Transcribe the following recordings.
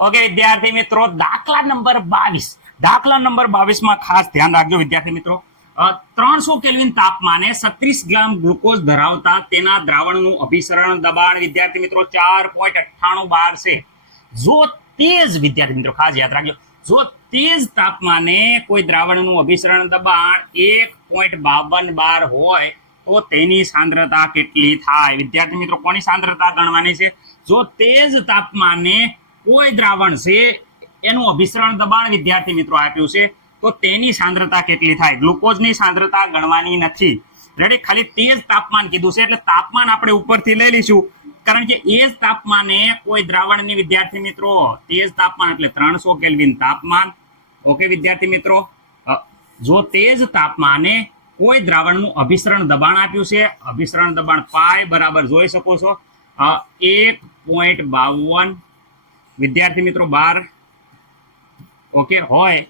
Okay વિદ્યાર્થી મિત્રો, દાખલા નંબર 22. દાખલા નંબર 22 માં ખાસ ધ્યાન રાખજો વિદ્યાર્થી મિત્રો. 300 કેલ્વિન તાપમાને 36 ગ્રામ ગ્લુકોઝ ધરાવતા તેના દ્રાવણનું અભિસરણ દબાણ વિદ્યાર્થી મિત્રો 4.98 બાર છે. જો તેજ વિદ્યાર્થી મિત્રો ખાસ યાદ રાખજો, જો તેજ તાપમાને કોઈ દ્રાવણનું અભિસરણ દબાણ 1.52 બાર હોય તો તેની સાંદ્રતા કેટલી થાય? વિદ્યાર્થી મિત્રો, કોની સાંદ્રતા ગણવાની છે? જો તેજ તાપમાને કોઈ દ્રાવણ છે એનું અભિસરણ દબાણ વિદ્યાર્થી મિત્રો આપ્યું છે તો તેની સાંદ્રતા કેટલી થાય? ગ્લુકોઝની સાંદ્રતા ગણવાની નથી. રેડી? ખાલી તેજ તાપમાન કીધું છે એટલે તાપમાન આપણે ઉપરથી લઈ લઈશું, કારણ કે એ જ તાપમાને કોઈ દ્રાવણની વિદ્યાર્થી મિત્રો તેજ તાપમાન એટલે 300 કેલ્વિન તાપમાન. ઓકે વિદ્યાર્થી મિત્રો, જો તેજ તાપમાને કોઈ દ્રાવણનું અભિસરણ દબાણ આપ્યું છે, અભિસરણ દબાણ પાઈ બરાબર જોઈ શકો છો 1.52 વિદ્યાર્થી મિત્રો બાર ઓકે હોય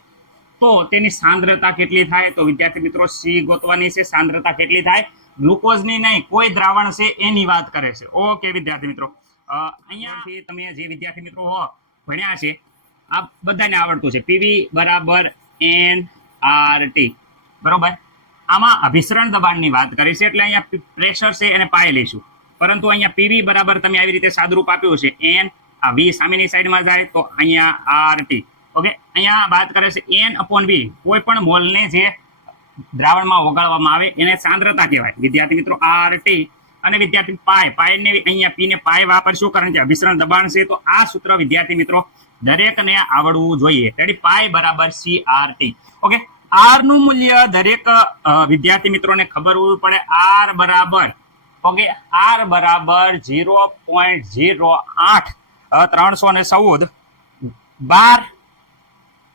તો તેની સાંદ્રતા કેટલી થાય? તો વિદ્યાર્થી મિત્રો સી ગોતવાની છે. સાંદ્રતા કેટલી થાય? ગ્લુકોઝની નહીં, કોઈ દ્રાવણ છે એની વાત કરે છે. ઓકે વિદ્યાર્થી મિત્રો, અહીંયાથી તમે જે વિદ્યાર્થી મિત્રો ભણ્યા છે આ બધાને આવડતું છે. પીવી બરાબર NRT બરોબર. આમાં અભિસરણ દબાણની વાત કરી છે એટલે અહીંયા પ્રેશર છે એને પાઈ લઈશું, પરંતુ અહીંયા પીવી બરાબર તમે આવી રીતે સાદુરૂપ આપ્યું છે N, આ V સામેની સાઈડમાં જાય તો અહીંયા RT. ઓકે, અહીંયા વાત કરે છે N/V. કોઈ પણ મોલને જે દ્રાવણમાં ઓગાળવામાં આવે એને સાંદ્રતા કહેવાય વિદ્યાર્થી મિત્રો RT. અને વિદ્યાર્થી પાઈને અહીંયા P ને પાઈ વાપરશું કારણ કે અભિસરણ દબાણ છે. તો આ સૂત્ર વિદ્યાર્થી મિત્રો દરેકને આવડવું જોઈએ. રેડી? પાઈ બરાબર CRT. ઓકે, R નું મૂલ્ય દરેક વિદ્યાર્થી મિત્રોને ખબર હોવી પડે. R બરાબર ઓકે, R બરાબર 0.08 314 12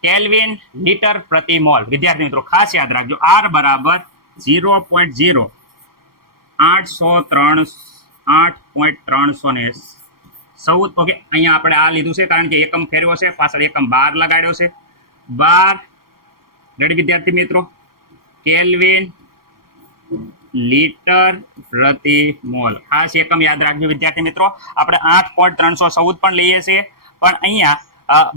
કેલ્વિન લીટર પ્રતિ મોલ. વિદ્યાર્થી મિત્રો ખાસ યાદ રાખજો, R બરાબર 0.08.314. ઓકે, અહીંયા આપણે આ લીધું છે કારણ કે એકમ ફેરવ્યો છે, પાછળ એકમ 12 લગાડ્યો છે. 12 રેડી વિદ્યાર્થી મિત્રો કેલ્વિન લીટર પ્રતિ મોલ. ખાસ એકમ યાદ રાખજો વિદ્યાર્થી મિત્રો. આપણે 8.314 પણ લઈએ છીએ, પણ અહીંયા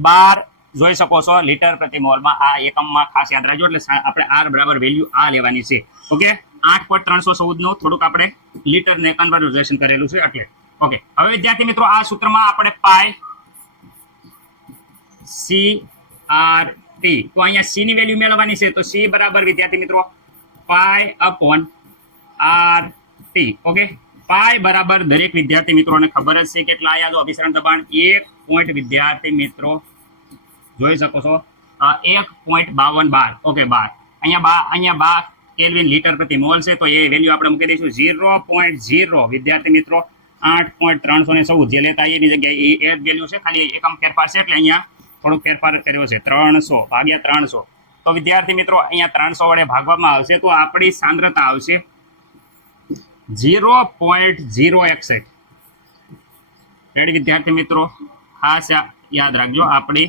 12 જોઈ શકો છો લીટર પ્રતિ મોલમાં. આ એકમમાં ખાસ યાદ રાખજો એટલે આપણે R બરાબર વેલ્યુ આ લેવાની છે. ઓકે, 8.314 નું થોડુંક આપણે લીટરને કન્વર્ઝેશન કરેલું છે એટલે. ઓકે, હવે વિદ્યાર્થી મિત્રો આ સૂત્રમાં આપણે પાઈ CRT, તો અહીંયા C ની વેલ્યુ મેળવવાની છે. તો C બરાબર વિદ્યાર્થી મિત્રો પાઈ અપોન RT. ઓકે, પાઈ બરાબર દરેક વિદ્યાર્થી મિત્રોને ખબર જ છે કેટલા આયા? જો અભિસરણ દબાણ 1 વિદ્યાર્થી મિત્રો જોઈ શકો છો 1.52 બાર. ઓકે, બાર અહીંયા 12 કેલ્વિન લીટર પ્રતિ મોલ છે તો એ વેલ્યુ આપણે મૂકી દઈશું 0.0 વિદ્યાર્થી મિત્રો 8.314 જે લેતા એની જગ્યાએ એ જ વેલ્યુ છે, ખાલી એકમ ફેરફાર છે એટલે અહીંયા થોડુંક ફેરફાર કર્યો છે. 300 ભાગ્યા 300. તો વિદ્યાર્થી મિત્રો અહીંયા 300 વડે ભાગવામાં આવશે તો આપણી સાંદ્રતા આવશે 0.061. રેડી વિદ્યાર્થી મિત્રો ખાસ યાદ રાખજો, આપણી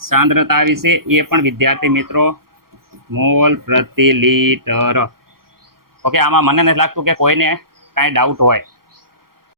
સાંદ્રતા આવી છે એ પણ વિદ્યાર્થી મિત્રો મોલ પ્રતિ લીટર. ઓકે, આમાં મને નથી લાગતું કે કોઈને કાંઈ ડાઉટ હોય.